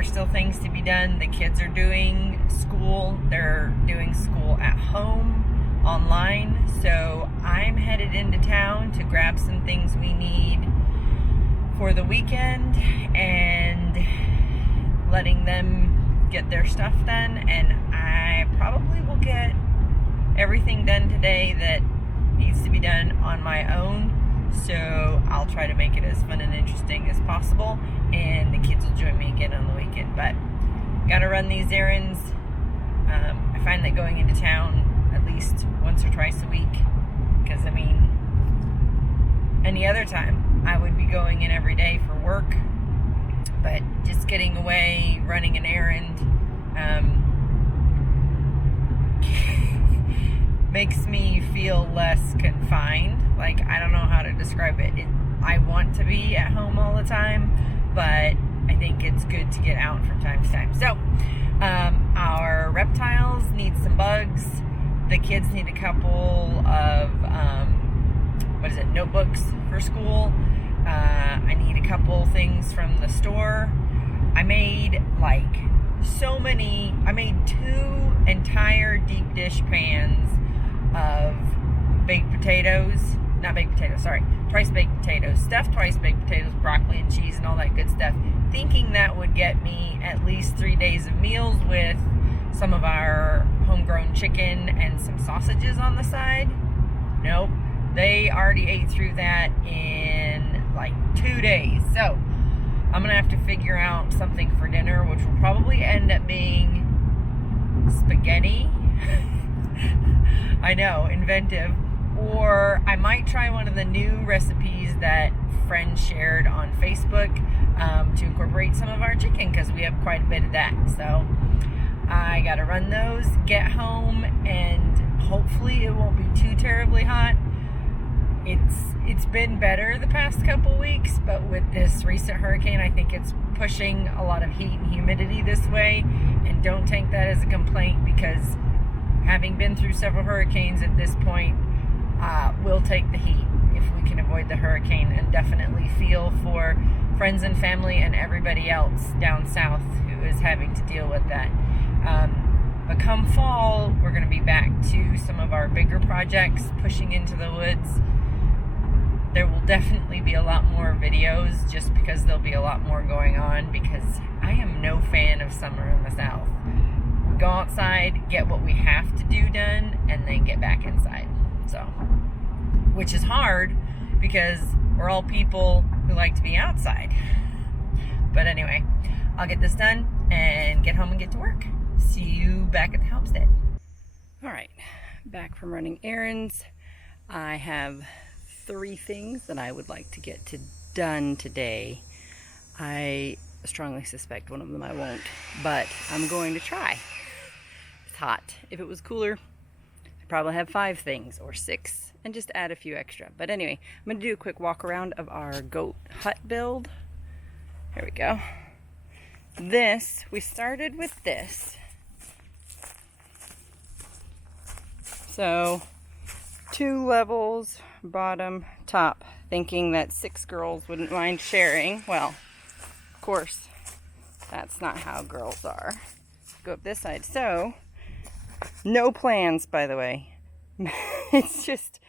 are still things to be done. The kids are doing school. They're doing school at home, online. So I'm headed into town to grab some things we need for the weekend and letting them get their stuff done. And I probably will get everything done today that needs to be done on my own. So I'll try to make it as fun and interesting as possible, and the kids will join me again on the weekend. But gotta run these errands. I find that going into town at least once or twice a week, because I mean, any other time I would be going in every day for work, but just getting away, running an errand, makes me feel less confined. Like, I don't know how to describe it. I want to be at home all the time, but I think it's good to get out from time to time. So, our reptiles need some bugs. The kids need a couple of, notebooks for school. I need a couple things from the store. I made I made 2 entire deep dish pans of twice baked potatoes, stuffed twice baked potatoes, broccoli and cheese and all that good stuff, thinking that would get me at least 3 days of meals with some of our homegrown chicken and some sausages on the side. Nope, they already ate through that in like 2 days. So I'm gonna have to figure out something for dinner, which will probably end up being spaghetti. I know, inventive. Or I might try one of the new recipes that friends shared on Facebook to incorporate some of our chicken, because we have quite a bit of that. So I gotta run those, get home, and hopefully it won't be too terribly hot. It's been better the past couple weeks, but with this recent hurricane, I think it's pushing a lot of heat and humidity this way. And don't take that as a complaint, because having been through several hurricanes at this point, we'll take the heat if we can avoid the hurricane, and definitely feel for friends and family and everybody else down south who is having to deal with that. But come fall, we're going to be back to some of our bigger projects, pushing into the woods. There will definitely be a lot more videos, just because there'll be a lot more going on, because I am no fan of summer in the south. We go outside, get what we have to do done, and then get back inside. So, which is hard, because we're all people who like to be outside. But anyway, I'll get this done and get home and get to work. See you back at the homestead. All right, back from running errands. I have 3 things that I would like to get done today. I strongly suspect one of them I won't, but I'm going to try. It's hot. If it was cooler, I'd probably have 5 things or 6 and just add a few extra. But anyway, I'm going to do a quick walk around of our goat hut build. Here we go. We started with this. So 2 levels, bottom, top, thinking that 6 girls wouldn't mind sharing. Well, of course, that's not how girls are. Go up this side. So, no plans, by the way. It's just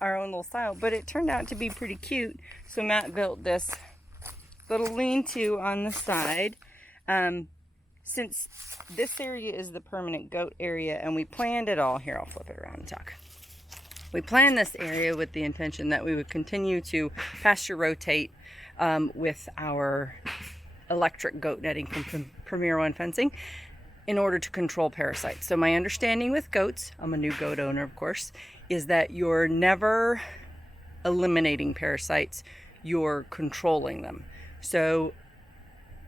our own little style, but it turned out to be pretty cute. So Matt built this little lean-to on the side. Since this area is the permanent goat area, and we planned it all, here I'll flip it around and talk. We planned this area with the intention that we would continue to pasture rotate with our electric goat netting from Premier One Fencing in order to control parasites. So my understanding with goats, I'm a new goat owner of course, is that you're never eliminating parasites, you're controlling them. So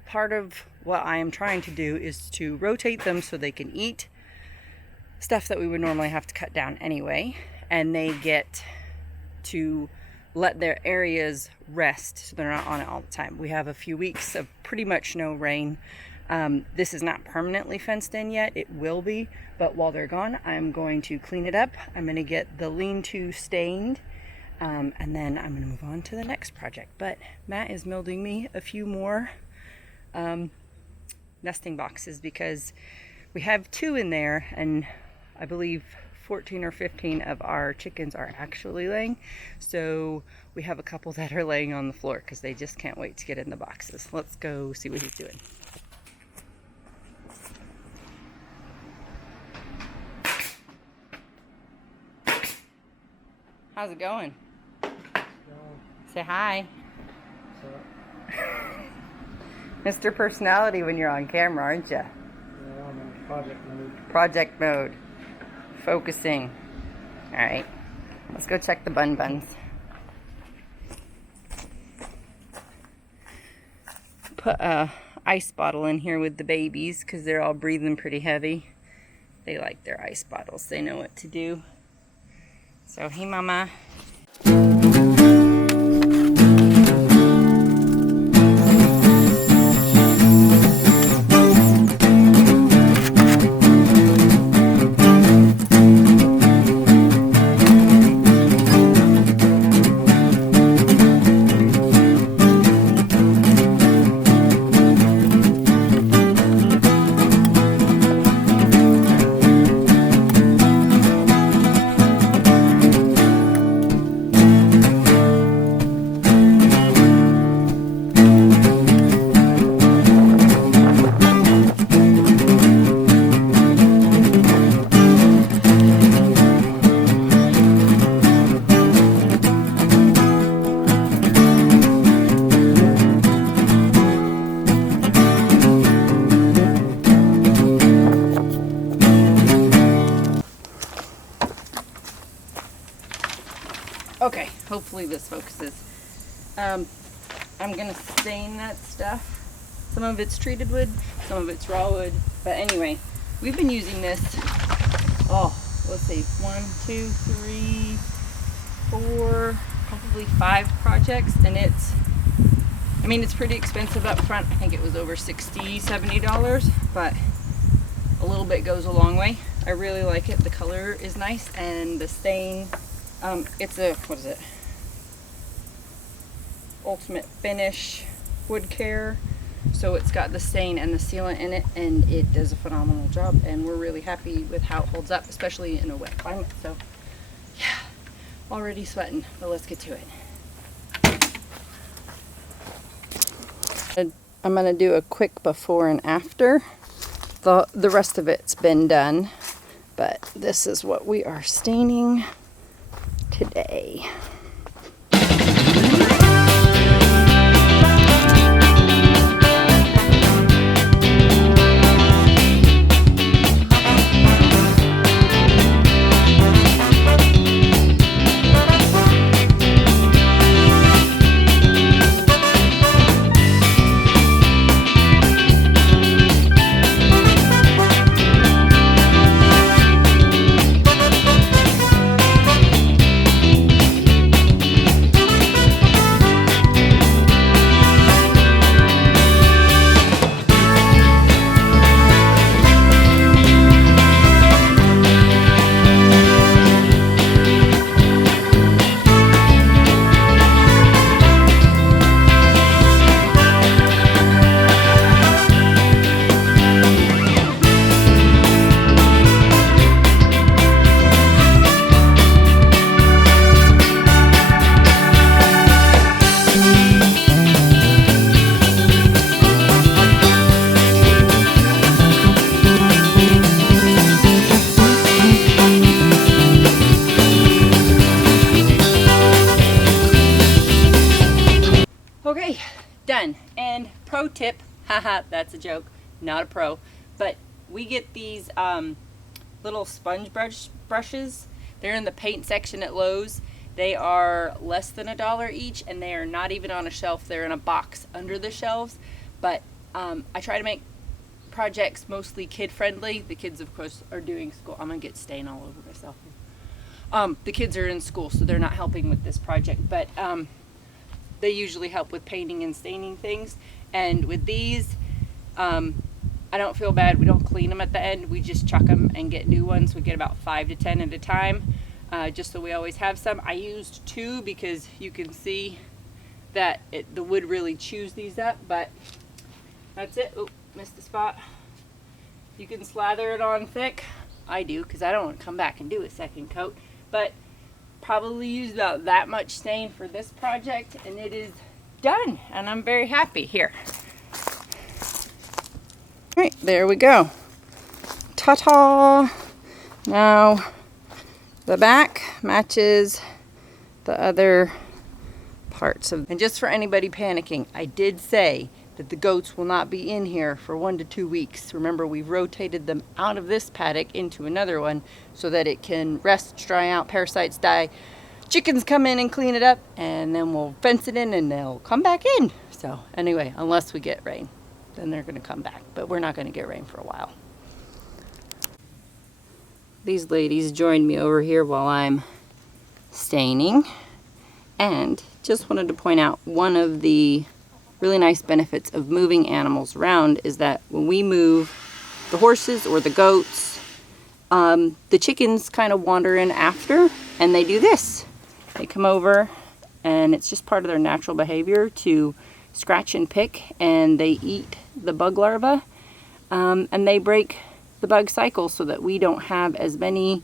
part of what I am trying to do is to rotate them so they can eat stuff that we would normally have to cut down anyway, and they get to let their areas rest so they're not on it all the time. We have a few weeks of pretty much no rain. This is not permanently fenced in yet. It will be, but while they're gone, I'm going to clean it up. I'm going to get the lean-to stained, and then I'm going to move on to the next project. But Matt is building me a few more nesting boxes because we have 2 in there, and I believe 14 or 15 of our chickens are actually laying. So we have a couple that are laying on the floor because they just can't wait to get in the boxes. Let's go see what he's doing. How's it going? Say hi. Mr. Personality when you're on camera, aren't you? Yeah, I'm in project mode. Project mode. Focusing. Alright. Let's go check the buns. Put a ice bottle in here with the babies because they're all breathing pretty heavy. They like their ice bottles. They know what to do. So, hey mama. Okay, hopefully this focuses. I'm gonna stain that stuff. Some of it's treated wood, some of it's raw wood. But anyway, we've been using this, let's see, 1, 2, 3, 4, probably 5 projects. And it's pretty expensive up front. I think it was over $60, $70, but a little bit goes a long way. I really like it. The color is nice, and the stain, it's a, what is it? Ultimate Finish wood care. So it's got the stain and the sealant in it, and it does a phenomenal job, and we're really happy with how it holds up, especially in a wet climate. So yeah, already sweating, but let's get to it. I'm gonna do a quick before and after. The rest of it's been done, but this is what we are staining today. Okay, done. And pro tip, haha, that's a joke, not a pro, but we get these little sponge brushes. They're in the paint section at Lowe's. They are less than $1 each, and they are not even on a shelf. They're in a box under the shelves. But I try to make projects mostly kid friendly. The kids, of course, are doing school. I'm gonna get stain all over myself. The kids are in school, so they're not helping with this project, but they usually help with painting and staining things. And with these, I don't feel bad. We don't clean them at the end. We just chuck them and get new ones. We get about 5 to 10 at a time, just so we always have some. I used 2 because you can see that the wood really chews these up, but that's it. Oh, missed a spot. You can slather it on thick. I do, because I don't want to come back and do a second coat. But probably use about that much stain for this project, and it is done. And I'm very happy. Here. All right, there we go. Ta-ta! Now, the back matches the other parts of. And just for anybody panicking, I did say that the goats will not be in here for 1 to 2 weeks. Remember, we've rotated them out of this paddock into another one so that it can rest, dry out, parasites die. Chickens come in and clean it up, and then we'll fence it in and they'll come back in. So anyway, unless we get rain, then they're gonna come back, but we're not gonna get rain for a while. These ladies joined me over here while I'm staining, and just wanted to point out one of the really nice benefits of moving animals around is that when we move the horses or the goats, the chickens kind of wander in after, and they do this. They come over, and it's just part of their natural behavior to scratch and pick, and they eat the bug larvae, and they break the bug cycle so that we don't have as many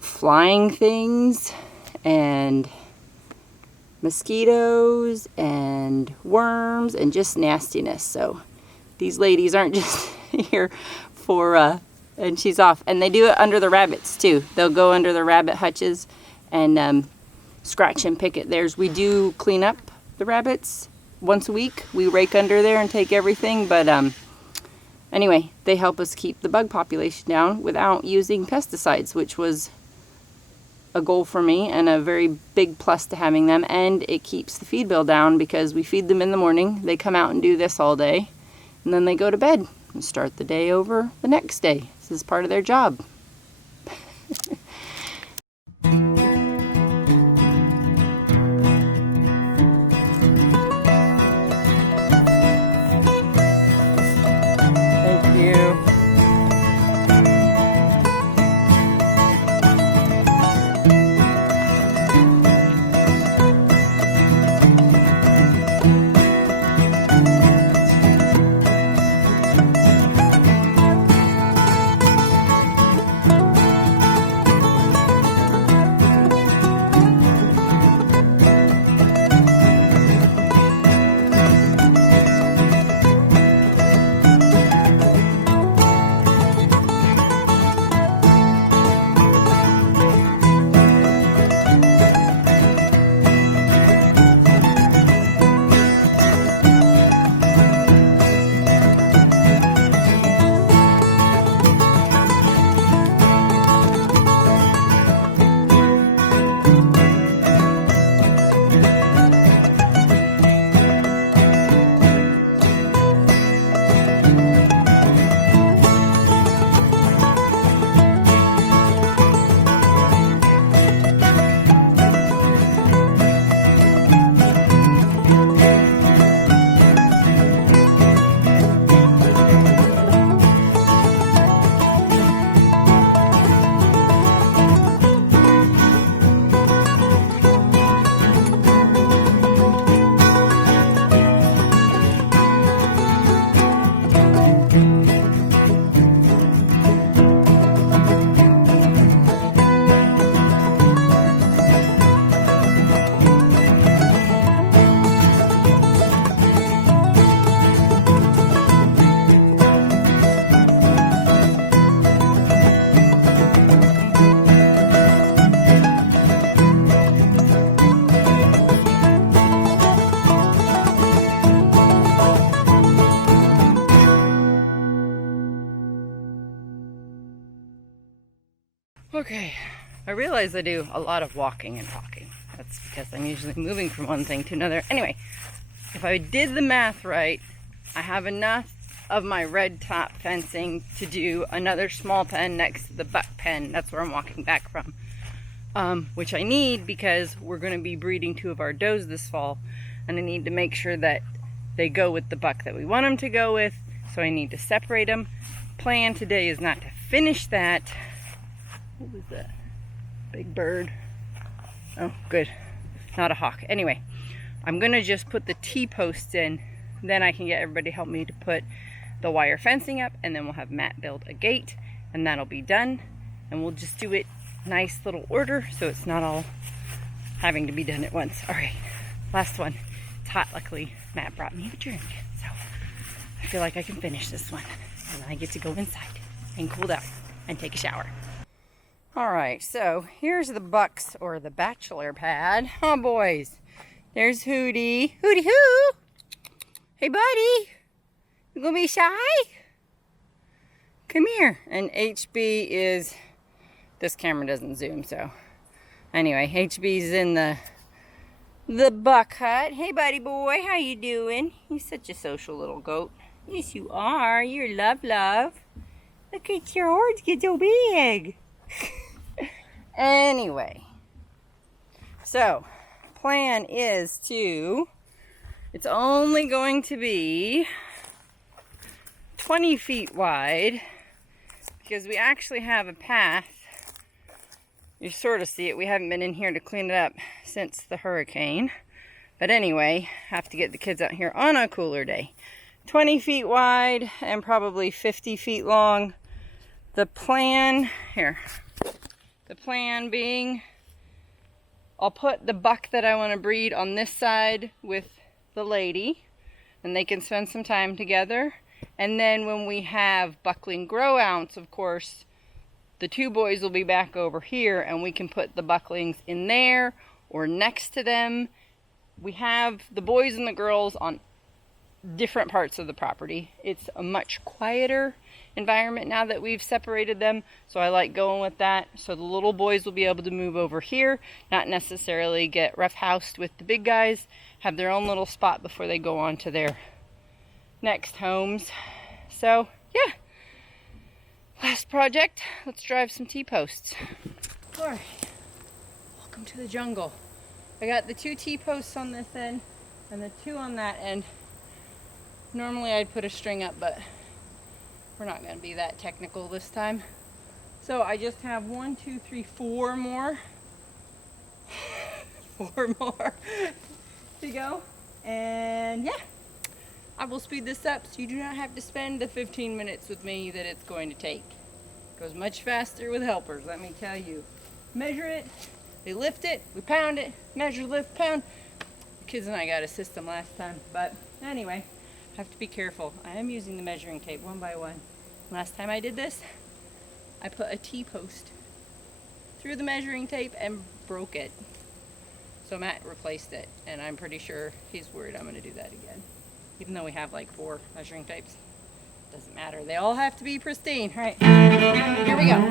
flying things and mosquitoes and worms and just nastiness. So these ladies aren't just here for and she's off, and they do it under the rabbits too. They'll go under the rabbit hutches and scratch and pick at theirs. We do clean up the rabbits once a week. We rake under there and take everything, but anyway, they help us keep the bug population down without using pesticides, which was a goal for me and a very big plus to having them. And it keeps the feed bill down because we feed them in the morning. They come out and do this all day, and then they go to bed and start the day over the next day. This is part of their job. Thank you. Okay, I realize I do a lot of walking and talking. That's because I'm usually moving from one thing to another. Anyway, if I did the math right, I have enough of my red top fencing to do another small pen next to the buck pen. That's where I'm walking back from. Which I need because we're going to be breeding 2 of our does this fall, and I need to make sure that they go with the buck that we want them to go with, so I need to separate them. Plan today is not to finish that. What was that? Big bird. Oh, good. Not a hawk. Anyway, I'm going to just put the T-posts in, then I can get everybody to help me to put the wire fencing up, and then we'll have Matt build a gate, and that'll be done. And we'll just do it nice little order so it's not all having to be done at once. All right, last one. It's hot. Luckily, Matt brought me a drink, so I feel like I can finish this one. And then I get to go inside and cool down and take a shower. All right, so here's the Bucks or the bachelor pad. Oh, boys. There's Hootie. Hootie hoo! Hey, buddy. You gonna be shy? Come here. And HB is, this camera doesn't zoom, so. Anyway, HB's in the buck hut. Hey, buddy boy, how you doing? You're such a social little goat. Yes, you are. You're love. Look at your horns get so big. Anyway, so plan is it's only going to be 20 feet wide because we actually have a path. You sort of see it. We haven't been in here to clean it up since the hurricane. But anyway, have to get the kids out here on a cooler day. 20 feet wide and probably 50 feet long. The plan being, I'll put the buck that I want to breed on this side with the lady, and they can spend some time together. And then when we have buckling grow outs, of course, the two boys will be back over here, and we can put the bucklings in there or next to them. We have the boys and the girls on different parts of the property. It's a much quieter environment now that we've separated them, so I like going with that. So the little boys will be able to move over here, not necessarily get roughhoused with the big guys, have their own little spot before they go on to their next homes. So yeah, last project. Let's drive some T-posts. All right, welcome to the jungle. I got the 2 T-posts on this end and the 2 on that end. Normally I'd put a string up, but we're not going to be that technical this time. So I just have 1, 2, 3, 4 more. 4 more to go. And yeah, I will speed this up so you do not have to spend the 15 minutes with me that it's going to take. It goes much faster with helpers, let me tell you. Measure it, they lift it, we pound it, measure, lift, pound. The kids and I got a system last time, but anyway, have to be careful. I am using the measuring tape one by one. Last time I did this, I put a T-post through the measuring tape and broke it. So Matt replaced it, and I'm pretty sure he's worried I'm going to do that again. Even though we have like 4 measuring tapes. Doesn't matter. They all have to be pristine. All right, here we go.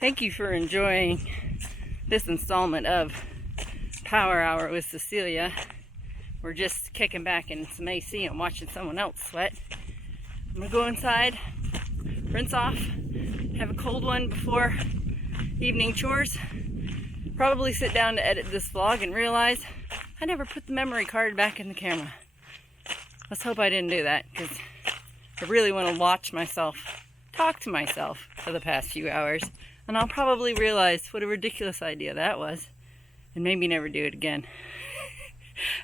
Thank you for enjoying this installment of power hour with Cecilia. We're just kicking back in some AC and watching someone else sweat. I'm gonna go inside, rinse off, have a cold one before evening chores. Probably sit down to edit this vlog and realize I never put the memory card back in the camera. Let's hope I didn't do that, because I really want to watch myself talk to myself for the past few hours, and I'll probably realize what a ridiculous idea that was and maybe never do it again.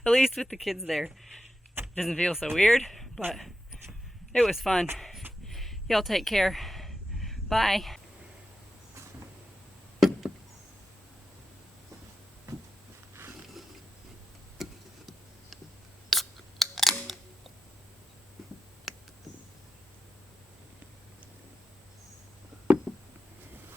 At least with the kids there. Doesn't feel so weird, but it was fun. Y'all take care. Bye.